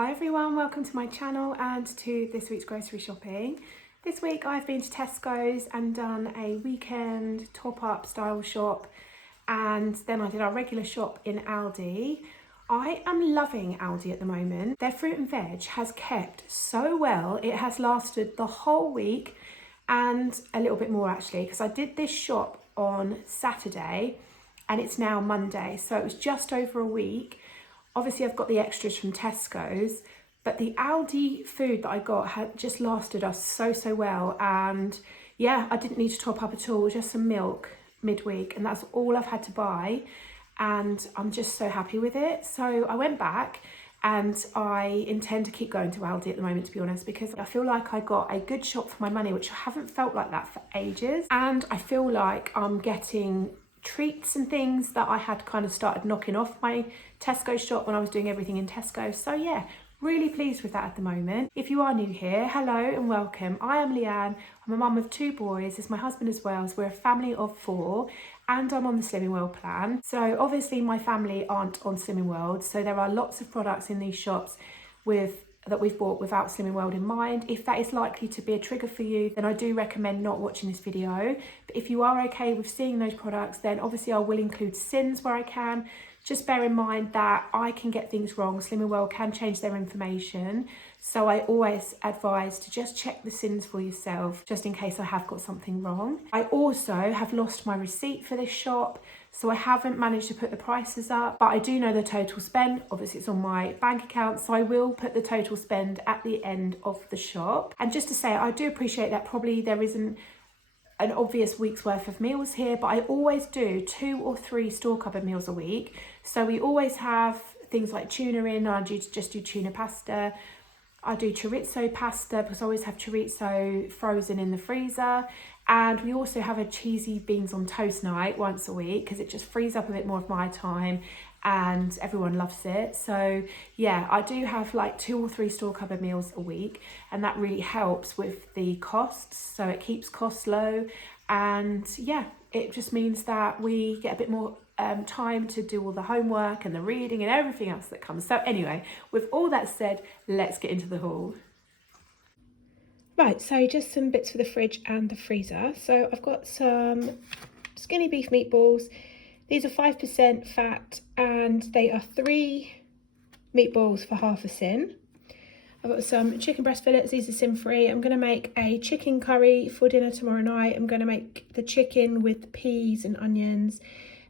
Hi everyone, welcome to my channel and to this week's grocery shopping. This week I've been to Tesco's and done a weekend top-up style shop, and then I did our regular shop in Aldi. I am loving Aldi at the moment. Their fruit and veg has kept so well. It has lasted the whole week and a little bit more actually, because I did this shop on Saturday and it's now Monday, so it was just over a week. Obviously I've got the extras from Tesco's, but the Aldi food that I got had just lasted us so well, and yeah, I didn't need to top up at all, just some milk midweek, and that's all I've had to buy, and I'm just so happy with it. So I went back and I intend to keep going to Aldi at the moment, to be honest, because I feel like I got a good shop for my money, which I haven't felt like that for ages, and I feel like I'm getting treats and things that I had kind of started knocking off my Tesco shop when I was doing everything in Tesco. So yeah, really pleased with that at the moment. If you are new here, hello and welcome. I am Leanne. I'm a mum of 2 boys. There's my husband as well. So we're a family of 4 and I'm on the Slimming World plan. So obviously my family aren't on Slimming World. So there are lots of products in these shops that we've bought without Slimming World in mind. If that is likely to be a trigger for you, then I do recommend not watching this video. But if you are okay with seeing those products, then obviously I will include sins where I can. Just bear in mind that I can get things wrong. Slimming World can change their information. So I always advise to just check the sins for yourself, just in case I have got something wrong. I also have lost my receipt for this shop, so I haven't managed to put the prices up, but I do know the total spend. Obviously it's on my bank account, so I will put the total spend at the end of the shop. And just to say, I do appreciate that probably there isn't an obvious week's worth of meals here, but I always do 2 or 3 store cupboard meals a week. So we always have things like tuna in. I just do tuna pasta. I do chorizo pasta because I always have chorizo frozen in the freezer. And we also have a cheesy beans on toast night once a week because it just frees up a bit more of my time and everyone loves it. So yeah, I do have like 2 or 3 store cupboard meals a week, and that really helps with the costs. So it keeps costs low, and yeah, it just means that we get a bit more time to do all the homework and the reading and everything else that comes. So anyway, with all that said, let's get into the haul. Right, so just some bits for the fridge and the freezer. So I've got some skinny beef meatballs. These are 5% fat and they are 3 meatballs for half a sin. I've got some chicken breast fillets. These are sin free. I'm going to make a chicken curry for dinner tomorrow night. I'm going to make the chicken with peas and onions.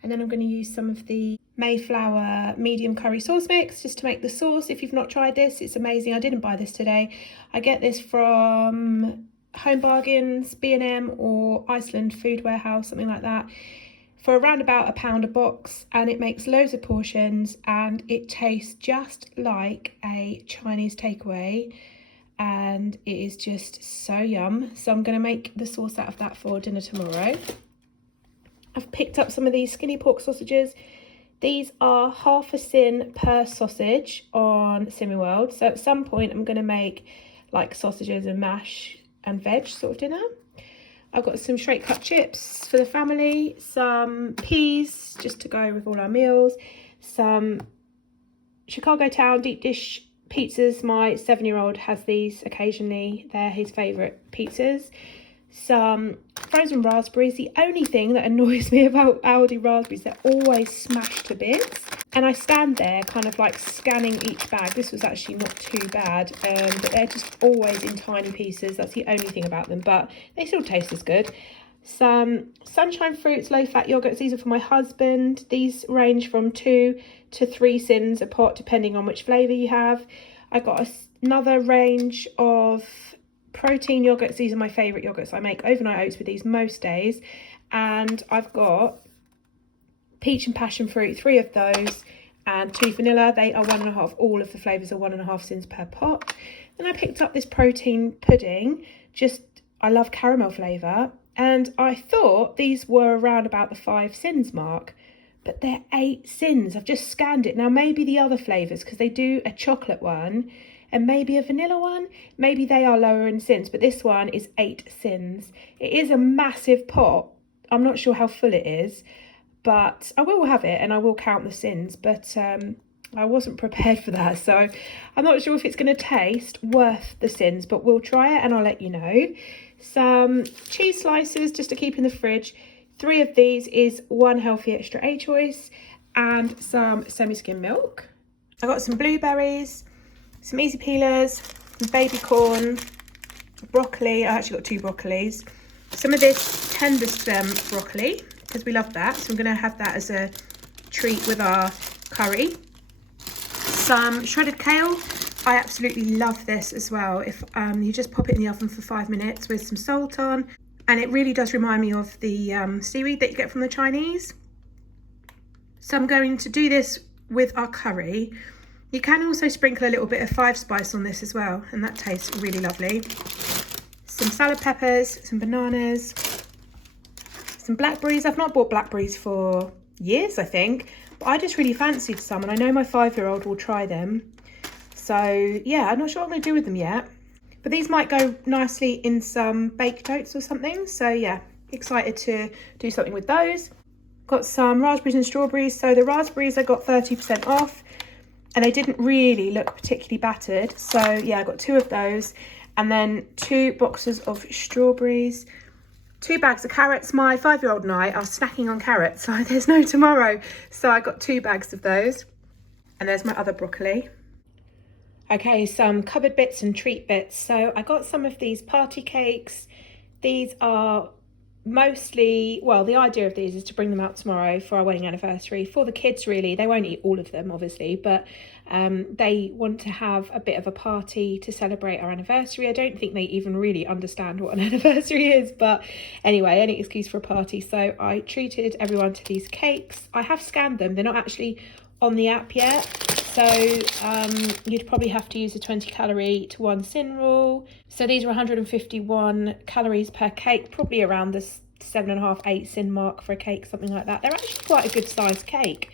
And then I'm going to use some of the Mayflower medium curry sauce mix just to make the sauce. If you've not tried this, it's amazing. I didn't buy this today. I get this from Home Bargains, B&M or Iceland Food Warehouse, something like that, for around about £1 a box, and it makes loads of portions and it tastes just like a Chinese takeaway, and it is just so yum. So I'm going to make the sauce out of that for dinner tomorrow. I've picked up some of these skinny pork sausages. These are half a sin per sausage on Slimming World. So at some point I'm going to make like sausages and mash and veg sort of dinner. I've got some straight cut chips for the family, some peas just to go with all our meals, some Chicago Town deep dish pizzas. My 7-year-old has these occasionally. They're his favourite pizzas. Some frozen raspberries. The only thing that annoys me about Aldi raspberries, they're always smashed to bits, and I stand there kind of like scanning each bag. This was actually not too bad, but they're just always in tiny pieces. That's the only thing about them, but they still taste as good. Some sunshine fruits, low fat yogurts. These are for my husband. These range from 2 to 3 sins a pot depending on which flavour you have. I got another range of protein yogurts. These are my favourite yogurts. I make overnight oats with these most days. And I've got peach and passion fruit, 3 of those, and 2 vanilla. They are 1.5. All of the flavours are 1.5 sins per pot. Then I picked up this protein pudding. I love caramel flavour, and I thought these were around about the 5 sins mark, but they're 8 sins. I've just scanned it. Now maybe the other flavours, because they do a chocolate one and maybe a vanilla one, maybe they are lower in sins, but this one is 8 sins. It is a massive pot. I'm not sure how full it is, but I will have it and I will count the sins. But I wasn't prepared for that, so I'm not sure if it's going to taste worth the sins, but we'll try it and I'll let you know. Some cheese slices just to keep in the fridge. 3 of these is 1 healthy extra A choice, and some semi-skim milk. I got some blueberries, some easy peelers, some baby corn, broccoli. I actually got 2 broccolis. Some of this tender stem broccoli, because we love that, so I'm going to have that as a treat with our curry. Some shredded kale. I absolutely love this as well. If you just pop it in the oven for 5 minutes with some salt on, and it really does remind me of the seaweed that you get from the Chinese. So I'm going to do this with our curry. You can also sprinkle a little bit of 5 spice on this as well, and that tastes really lovely. Some salad peppers, some bananas, some blackberries. I've not bought blackberries for years, I think, but I just really fancied some, and I know my 5-year-old will try them. So yeah, I'm not sure what I'm going to do with them yet, but these might go nicely in some baked oats or something. So yeah, excited to do something with those. Got some raspberries and strawberries. So the raspberries I got 30% off, and they didn't really look particularly battered. So yeah, I got 2 of those, and then 2 boxes of strawberries, 2 bags of carrots. My 5-year-old and I are snacking on carrots, so there's no tomorrow. So I got 2 bags of those, and there's my other broccoli. Okay, some cupboard bits and treat bits. So I got some of these party cakes. These are mostly, well, the idea of these is to bring them out tomorrow for our wedding anniversary. For the kids, really, they won't eat all of them, obviously, but they want to have a bit of a party to celebrate our anniversary. I don't think they even really understand what an anniversary is, but anyway, any excuse for a party. So I treated everyone to these cakes. I have scanned them. They're not actually on the app yet, so you'd probably have to use a 20 calorie to 1 sin rule. So these are 151 calories per cake, probably around the 7.5, 8 sin mark for a cake, something like that. They're actually quite a good sized cake.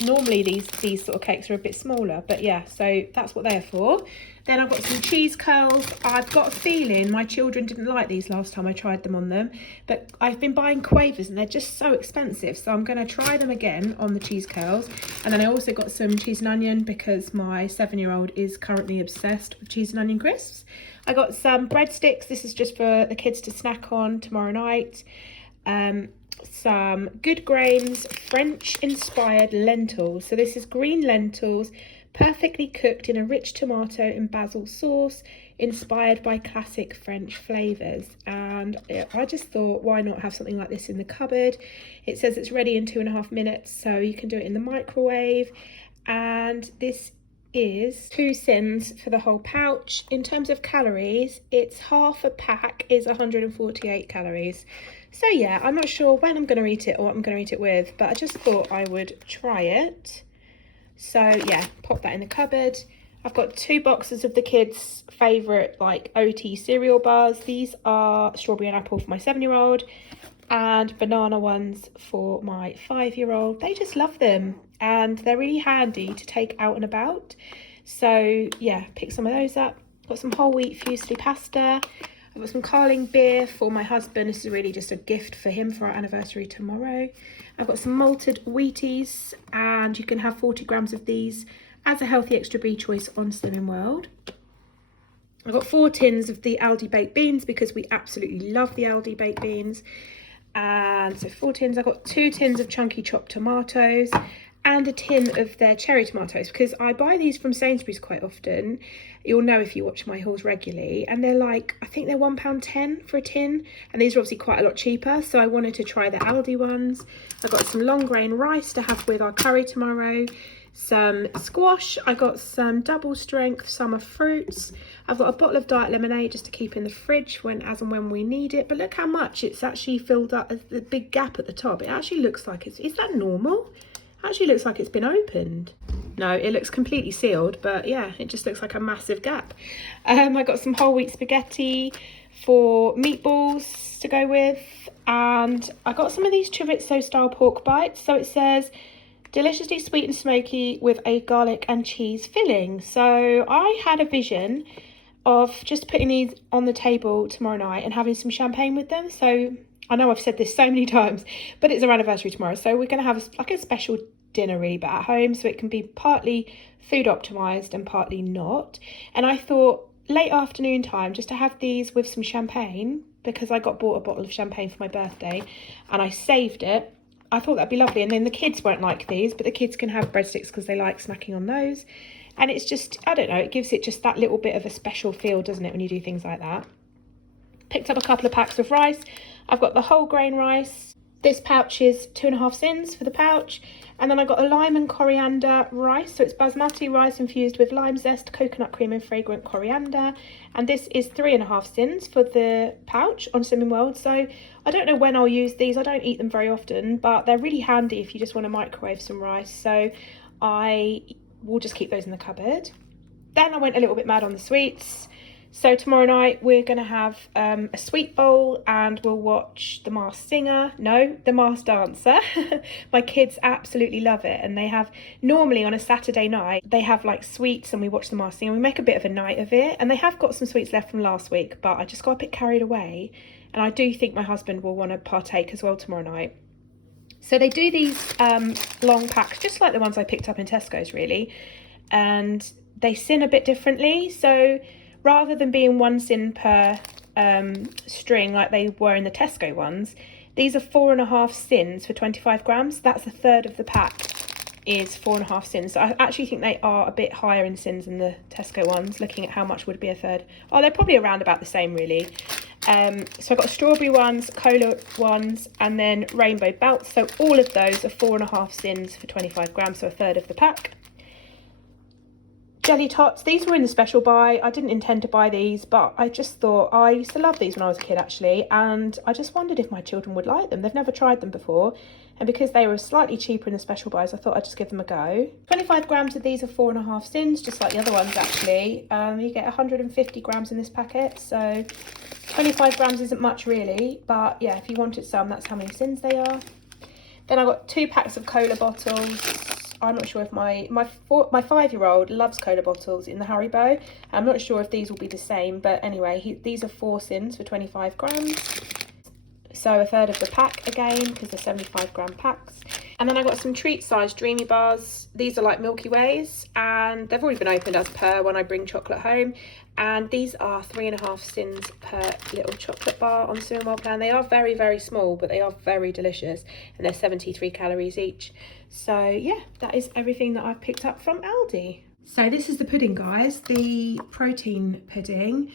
Normally these sort of cakes are a bit smaller, but yeah, so that's what they're for. Then I've got some cheese curls. I've got a feeling my children didn't like these last time I tried them on them, but I've been buying Quavers and they're just so expensive, so I'm going to try them again on the cheese curls. And then I also got some cheese and onion because my 7-year-old is currently obsessed with cheese and onion crisps. I got some breadsticks. This is just for the kids to snack on tomorrow night. Some Good Grains French inspired lentils. So this is green lentils, perfectly cooked in a rich tomato and basil sauce, inspired by classic French flavours. And I just thought, why not have something like this in the cupboard? It says it's ready in 2.5 minutes, so you can do it in the microwave. And this is 2 sins for the whole pouch. In terms of calories, it's half a pack is 148 calories. So yeah, I'm not sure when I'm going to eat it or what I'm going to eat it with, but I just thought I would try it. So yeah, pop that in the cupboard. I've got 2 boxes of the kids' favourite like Oats cereal bars. These are strawberry and apple for my 7-year-old, and banana ones for my 5-year-old. They just love them, and they're really handy to take out and about. So yeah, pick some of those up. Got some whole wheat fusilli pasta. I've got some Carling beer for my husband. This is really just a gift for him for our anniversary tomorrow. I've got some Malted Wheaties, and you can have 40 grams of these as a healthy extra B choice on Slimming World. I've got 4 tins of the Aldi baked beans because we absolutely love the Aldi baked beans. And so 4 tins. I've got 2 tins of chunky chopped tomatoes and a tin of their cherry tomatoes, because I buy these from Sainsbury's quite often. You'll know if you watch my hauls regularly, and they're like, I think they're £1.10 for a tin, and these are obviously quite a lot cheaper, so I wanted to try the Aldi ones. I've got some long grain rice to have with our curry tomorrow, some squash, I got some double strength summer fruits, I've got a bottle of diet lemonade just to keep in the fridge as and when we need it. But look how much it's actually filled up, the big gap at the top. It actually looks like is that normal? Actually looks like it's been opened. No, it looks completely sealed, but yeah, it just looks like a massive gap. I got some whole wheat spaghetti for meatballs to go with, and I got some of these chorizo style pork bites. So it says deliciously sweet and smoky with a garlic and cheese filling. So I had a vision of just putting these on the table tomorrow night and having some champagne with them. So I know I've said this so many times, but it's our anniversary tomorrow, so we're going to have like a special dinner really, but at home, so it can be partly food optimized and partly not. And I thought late afternoon time, just to have these with some champagne, because I got bought a bottle of champagne for my birthday and I saved it. I thought that'd be lovely. And then the kids won't like these, but the kids can have breadsticks because they like snacking on those. And it's just, I don't know, it gives it just that little bit of a special feel, doesn't it, when you do things like that. Picked up a couple of packs of rice. I've got the whole grain rice. This pouch is 2.5 cents for the pouch. And then I got a lime and coriander rice. So it's basmati rice infused with lime zest, coconut cream and fragrant coriander. And this is 3.5 cents for the pouch on Slimming World. So I don't know when I'll use these. I don't eat them very often, but they're really handy if you just want to microwave some rice. So I will just keep those in the cupboard. Then I went a little bit mad on the sweets. So tomorrow night we're going to have a sweet bowl and we'll watch The Masked Singer. No, The Masked Dancer. My kids absolutely love it, and they have, normally on a Saturday night, they have like sweets and we watch The Masked Singer. We make a bit of a night of it, and they have got some sweets left from last week, but I just got a bit carried away, and I do think my husband will want to partake as well tomorrow night. So they do these long packs, just like the ones I picked up in Tesco's really, and they sin a bit differently. So rather than being 1 sin per string like they were in the Tesco ones, these are 4.5 sins for 25 grams. That's a third of the pack is 4.5 sins. So I actually think they are a bit higher in sins than the Tesco ones, looking at how much would be a third. Oh, they're probably around about the same really. So I've got strawberry ones, cola ones, and then rainbow belts. So all of those are 4.5 sins for 25 grams, so a third of the pack. Jelly tots, these were in the special buy. I didn't intend to buy these, but I just thought, I used to love these when I was a kid actually, and I just wondered if my children would like them. They've never tried them before, and because they were slightly cheaper in the special buys, I thought I'd just give them a go. 25 grams of these are 4.5 sins, just like the other ones actually. You get 150 grams in this packet, so 25 grams isn't much really, but yeah, if you wanted some, that's how many sins they are. Then I got 2 packs of cola bottles. I'm not sure if my 5-year-old loves cola bottles in the Haribo. I'm not sure if these will be the same, but anyway, these are 4 sins for 25 grams. So a third of the pack again, because they're 75 gram packs. And then I got some treat sized Dreamy Bars. These are like Milky Ways, and they've already been opened as per when I bring chocolate home. And these are 3.5 sins per little chocolate bar on the Slimming World plan. They are very, very small, but they are very delicious, and they're 73 calories each. So yeah, that is everything that I've picked up from Aldi. So this is the pudding, guys, the protein pudding.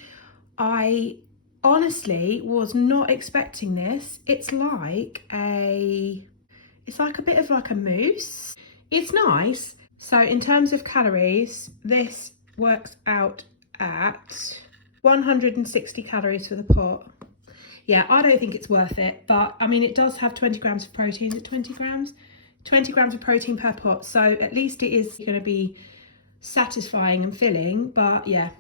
I honestly was not expecting this. It's like a bit of like a mousse. It's nice. So in terms of calories, this works out at 160 calories for the pot. Yeah, I don't think it's worth it, but I mean, it does have 20 grams of protein. Is it 20 grams? 20 grams of protein per pot, so at least it is going to be satisfying and filling. But yeah,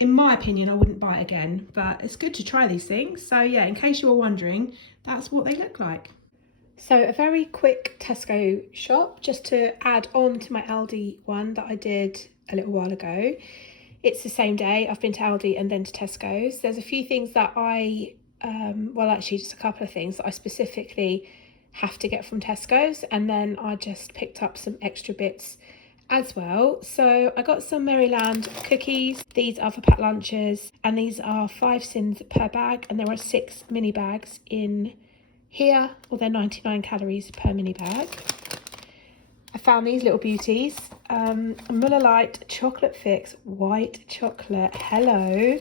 in my opinion, I wouldn't buy it again, but it's good to try these things. So yeah, in case you were wondering, that's what they look like. So a very quick Tesco shop just to add on to my Aldi one that I did a little while ago. It's the same day. I've been to Aldi and then to Tesco's. There's a few things that I well, actually just a couple of things that I specifically have to get from Tesco's, and then I just picked up some extra bits as well. So I got some Maryland cookies. These are for packed lunches, and these are 5 sins per bag, and there are 6 mini bags in here, or they're 99 calories per mini bag. I found these little beauties. Muller Light Chocolate Fix White Chocolate. Hello.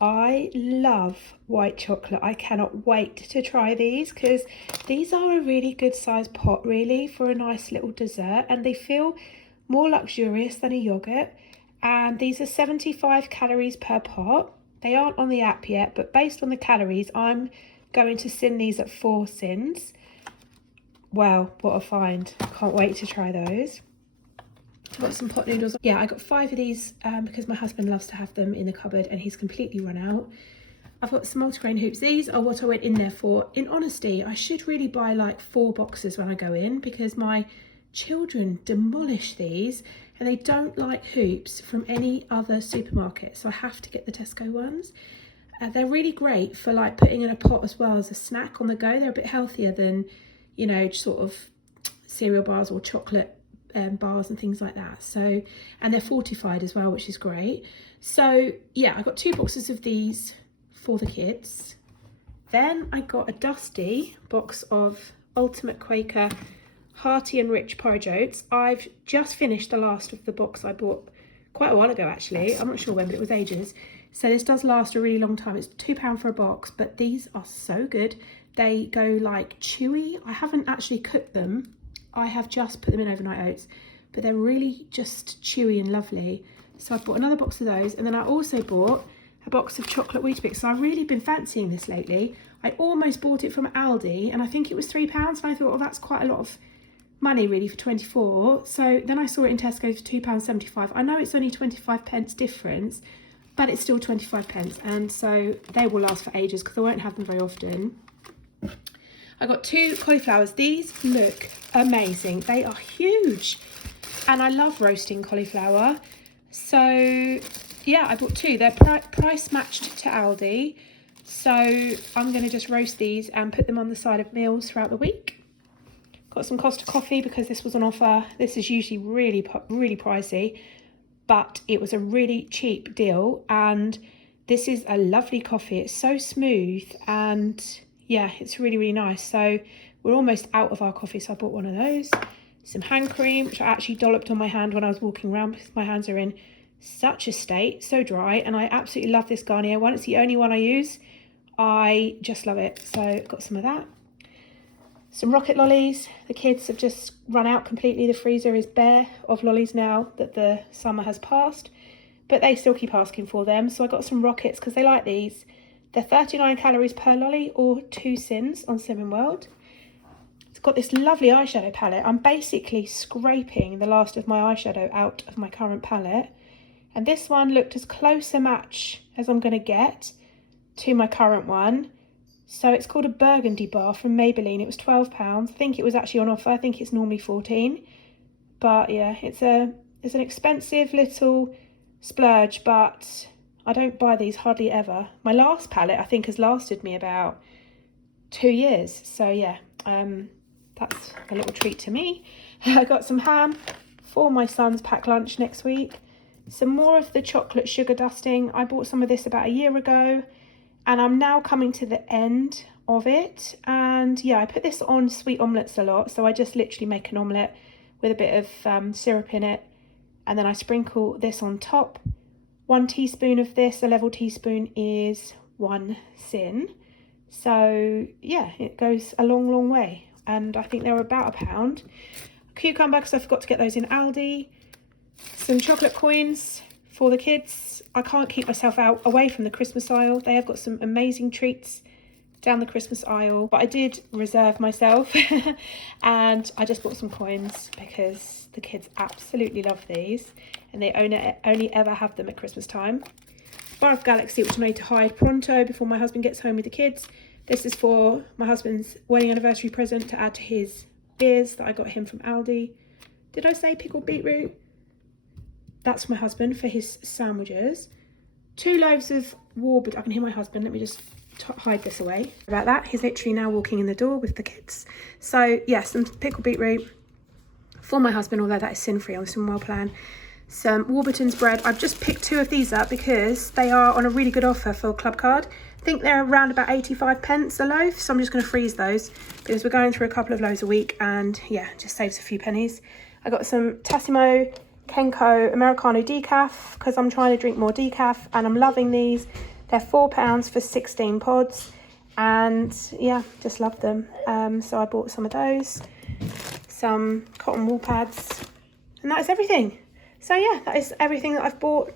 I love white chocolate. I cannot wait to try these, because these are a really good sized pot really for a nice little dessert, and they feel more luxurious than a yogurt. And these are 75 calories per pot. They aren't on the app yet, but based on the calories, I'm going to sin these at 4 sins. Wow, what a find. Can't wait to try those. I've got some pot noodles. Yeah, I got 5 of these because my husband loves to have them in the cupboard and he's completely run out. I've got some multigrain hoops. These are what I went in there for. In honesty, I should really buy like 4 boxes when I go in, because my children demolish these and they don't like hoops from any other supermarket. So I have to get the Tesco ones. They're really great for like putting in a pot as well as a snack on the go. They're a bit healthier than, you know, sort of cereal bars or chocolate bars and things like that. So, and they're fortified as well, which is great. So yeah, I got 2 boxes of these for the kids. Then I got a dusty box of Ultimate Quaker Hearty and Rich Porridge Oats. I've just finished the last of the box I bought quite a while ago actually. I'm not sure when, but it was ages. So this does last a really long time. It's £2 for a box, but these are so good. They go like chewy. I haven't actually cooked them. I have just put them in overnight oats, but they're really just chewy and lovely. So I bought another box of those, and then I also bought a box of chocolate Weetabix. So I've really been fancying this lately. I almost bought it from Aldi, and I think it was £3, and I thought, well, that's quite a lot of money really for 24. So then I saw it in Tesco for £2.75. I know it's only 25p difference, but it's still 25p, and so they will last for ages because I won't have them very often. I got 2 cauliflowers. These look amazing. They are huge, and I love roasting cauliflower. So yeah, I bought 2. They're price matched to Aldi. So I'm going to just roast these and put them on the side of meals throughout the week. Got some Costa coffee because this was on offer. This is usually really pricey, but it was a really cheap deal, and this is a lovely coffee. It's so smooth, and yeah, it's really nice. So we're almost out of our coffee, so I bought one of those. Some hand cream, which I actually dolloped on my hand when I was walking around because my hands are in such a state, so dry, and I absolutely love this Garnier one. It's the only one I use. I just love it. So got some of that. Some rocket lollies. The kids have just run out completely. The freezer is bare of lollies now that the summer has passed, but they still keep asking for them. So I got some rockets because they like these. They're 39 calories per lolly, or 2 sins on Slimming World. It's got this lovely eyeshadow palette. I'm basically scraping the last of my eyeshadow out of my current palette, and this one looked as close a match as I'm going to get to my current one. So it's called a Burgundy Bar from Maybelline. It was £12. I think it was actually on offer. I think it's normally 14. But yeah, it's an expensive little splurge, but I don't buy these hardly ever. My last palette I think has lasted me about 2 years. So yeah, that's a little treat to me. I got some ham for my son's packed lunch next week. Some more of the chocolate sugar dusting. I bought some of this about a year ago, and I'm now coming to the end of it. And yeah, I put this on sweet omelettes a lot. So I just literally make an omelette with a bit of syrup in it, and then I sprinkle this on top. 1 teaspoon of this, a level teaspoon, is 1 sin. So yeah, it goes a long way, and I think they were about £1. Cucumber, because I forgot to get those in Aldi. Some chocolate coins for the kids. I can't keep myself away from the Christmas aisle. They have got some amazing treats down the Christmas aisle, but I did reserve myself and I just bought some coins because the kids absolutely love these, and they only ever have them at Christmas time. Bar of Galaxy, which I made to hide pronto before my husband gets home with the kids. This is for my husband's wedding anniversary present to add to his beers that I got him from Aldi. Did I say pickled beetroot? That's my husband for his sandwiches. 2 loaves of Warburton. I can hear my husband. Let me just hide this away. About that, he's literally now walking in the door with the kids. So yes, some pickled beetroot for my husband, although that is sin-free on the Slimming World plan. Some Warburton's bread. I've just picked 2 of these up because they are on a really good offer for Club Card. I think they're around about 85p a loaf, so I'm just going to freeze those because we're going through a couple of loaves a week, and yeah, just saves a few pennies. I got some Tassimo Kenko Americano decaf because I'm trying to drink more decaf, and I'm loving these. They're £4 for 16 pods, and yeah, just love them. So I bought some of those, some cotton wool pads, and that is everything. So yeah, that is everything that I've bought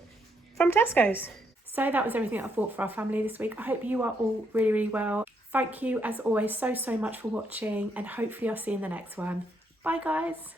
from Tesco's. So that was everything that I bought for our family this week. I hope you are all really well. Thank you as always so much for watching, and hopefully I'll see you in the next one. Bye guys.